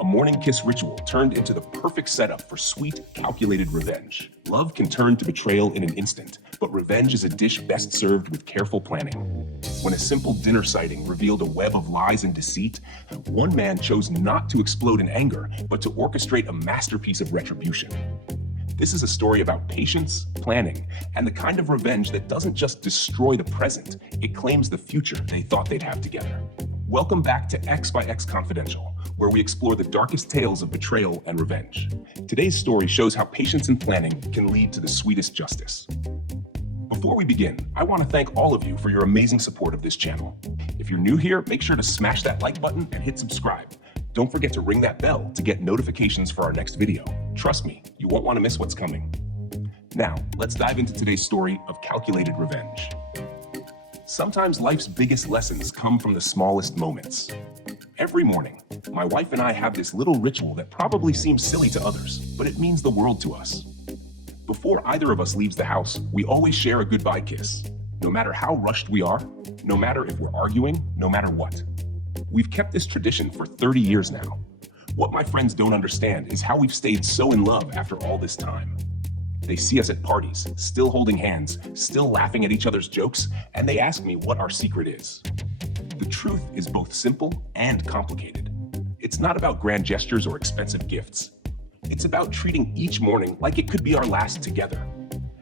A morning kiss ritual turned into the perfect setup for sweet, calculated revenge. Love can turn to betrayal in an instant, but revenge is a dish best served with careful planning. When a simple dinner sighting revealed a web of lies and deceit, one man chose not to explode in anger, but to orchestrate a masterpiece of retribution. This is a story about patience, planning, and the kind of revenge that doesn't just destroy the present, it claims the future they thought they'd have together. Welcome back to X by X Confidential, where we explore the darkest tales of betrayal and revenge. Today's story shows how patience and planning can lead to the sweetest justice. Before we begin, I want to thank all of you for your amazing support of this channel. If you're new here, make sure to smash that like button and hit subscribe. Don't forget to ring that bell to get notifications for our next video. Trust me, you won't want to miss what's coming. Now, let's dive into today's story of calculated revenge. Sometimes life's biggest lessons come from the smallest moments. Every morning, my wife and I have this little ritual that probably seems silly to others, but it means the world to us. Before either of us leaves the house, we always share a goodbye kiss. No matter how rushed we are, no matter if we're arguing, no matter what. We've kept this tradition for 30 years now. What my friends don't understand is how we've stayed so in love after all this time. They see us at parties, still holding hands, still laughing at each other's jokes, and they ask me what our secret is. The truth is both simple and complicated. It's not about grand gestures or expensive gifts. It's about treating each morning like it could be our last together,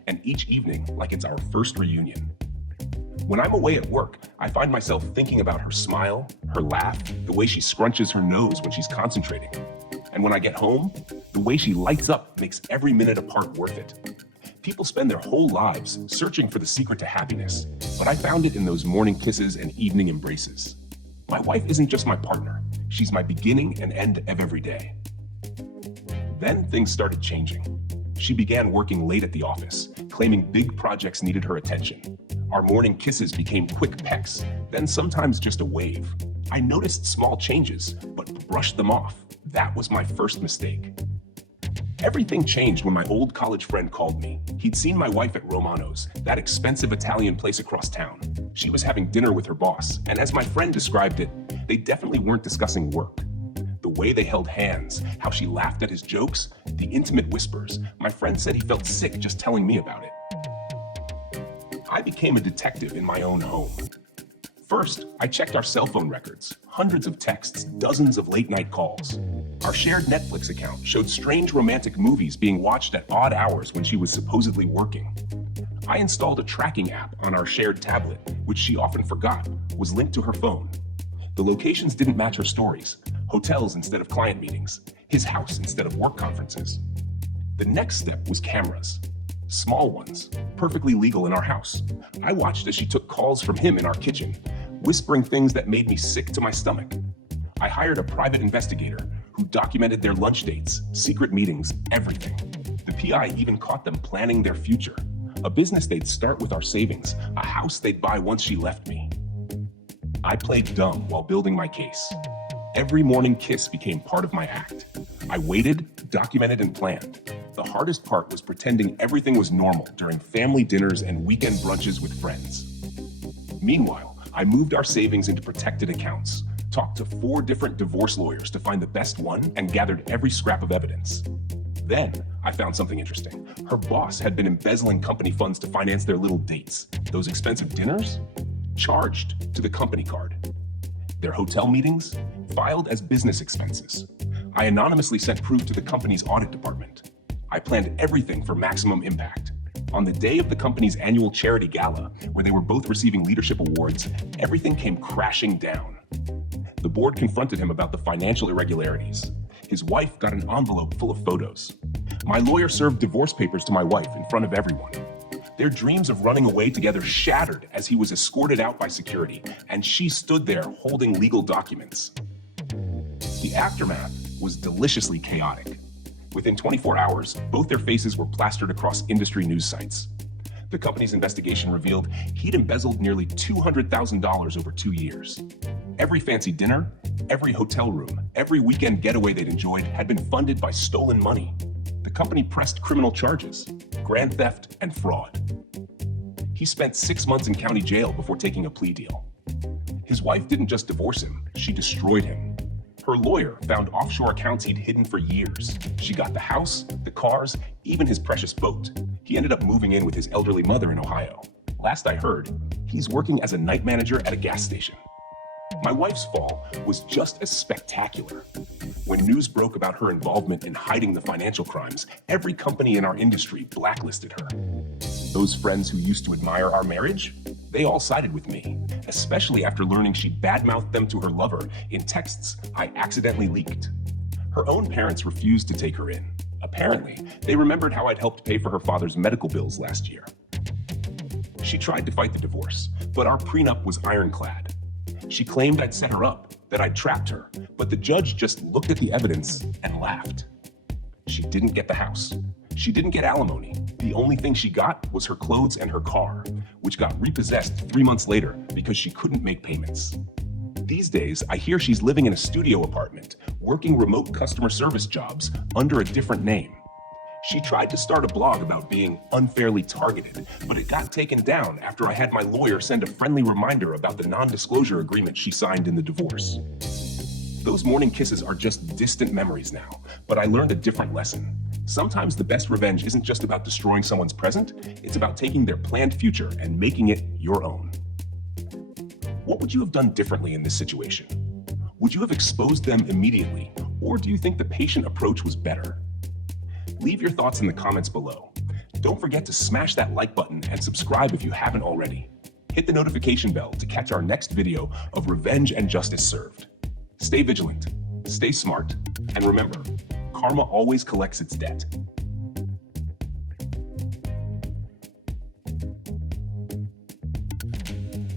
and each evening like it's our first reunion. When I'm away at work, I find myself thinking about her smile, her laugh, the way she scrunches her nose when she's concentrating. And when I get home, the way she lights up makes every minute apart worth it. People spend their whole lives searching for the secret to happiness, but I found it in those morning kisses and evening embraces. My wife isn't just my partner, she's my beginning and end of every day. Then things started changing. She began working late at the office, claiming big projects needed her attention. Our morning kisses became quick pecks, then sometimes just a wave. I noticed small changes, but brushed them off. That was my first mistake. Everything changed when my old college friend called me. He'd seen my wife at Romano's, that expensive Italian place across town. She was having dinner with her boss, and as my friend described it, they definitely weren't discussing work. The way they held hands, how she laughed at his jokes, the intimate whispers. My friend said he felt sick just telling me about it. I became a detective in my own home. First, I checked our cell phone records, hundreds of texts, dozens of late-night calls. Our shared Netflix account showed strange romantic movies being watched at odd hours when she was supposedly working. I installed a tracking app on our shared tablet, which she often forgot, was linked to her phone. The locations didn't match her stories. Hotels instead of client meetings, his house instead of work conferences. The next step was cameras. Small ones, perfectly legal in our house. I watched as she took calls from him in our kitchen, whispering things that made me sick to my stomach. I hired a private investigator who documented their lunch dates, secret meetings, everything. The PI even caught them planning their future. A business they'd start with our savings, a house they'd buy once she left me. I played dumb while building my case. Every morning kiss became part of my act. I waited, documented, and planned. The hardest part was pretending everything was normal during family dinners and weekend brunches with friends. Meanwhile, I moved our savings into protected accounts, talked to 4 different divorce lawyers to find the best one, and gathered every scrap of evidence. Then, I found something interesting. Her boss had been embezzling company funds to finance their little dates. Those expensive dinners? Charged to the company card. Their hotel meetings? Filed as business expenses. I anonymously sent proof to the company's audit department. I planned everything for maximum impact. On the day of the company's annual charity gala, where they were both receiving leadership awards, everything came crashing down. The board confronted him about the financial irregularities. His wife got an envelope full of photos. My lawyer served divorce papers to my wife in front of everyone. Their dreams of running away together shattered as he was escorted out by security, and she stood there holding legal documents. The aftermath was deliciously chaotic. Within 24 hours, both their faces were plastered across industry news sites. The company's investigation revealed he'd embezzled nearly $200,000 over 2 years. Every fancy dinner, every hotel room, every weekend getaway they'd enjoyed had been funded by stolen money. The company pressed criminal charges, grand theft, and fraud. He spent 6 months in county jail before taking a plea deal. His wife didn't just divorce him, she destroyed him. Her lawyer found offshore accounts he'd hidden for years. She got the house, the cars, even his precious boat. He ended up moving in with his elderly mother in Ohio. Last I heard, he's working as a night manager at a gas station. My wife's fall was just as spectacular. When news broke about her involvement in hiding the financial crimes, every company in our industry blacklisted her. Those friends who used to admire our marriage, they all sided with me, especially after learning she badmouthed them to her lover in texts I accidentally leaked. Her own parents refused to take her in. Apparently, they remembered how I'd helped pay for her father's medical bills last year. She tried to fight the divorce, but our prenup was ironclad. She claimed I'd set her up, that I'd trapped her, but the judge just looked at the evidence and laughed. She didn't get the house. She didn't get alimony. The only thing she got was her clothes and her car, which got repossessed 3 months later because she couldn't make payments. These days, I hear she's living in a studio apartment, working remote customer service jobs under a different name. She tried to start a blog about being unfairly targeted, but it got taken down after I had my lawyer send a friendly reminder about the non-disclosure agreement she signed in the divorce. Those morning kisses are just distant memories now, but I learned a different lesson. Sometimes the best revenge isn't just about destroying someone's present, it's about taking their planned future and making it your own. What would you have done differently in this situation? Would you have exposed them immediately, or do you think the patient approach was better? Leave your thoughts in the comments below. Don't forget to smash that like button and subscribe if you haven't already. Hit the notification bell to catch our next video of revenge and justice served. Stay vigilant, stay smart, and remember, karma always collects its debt.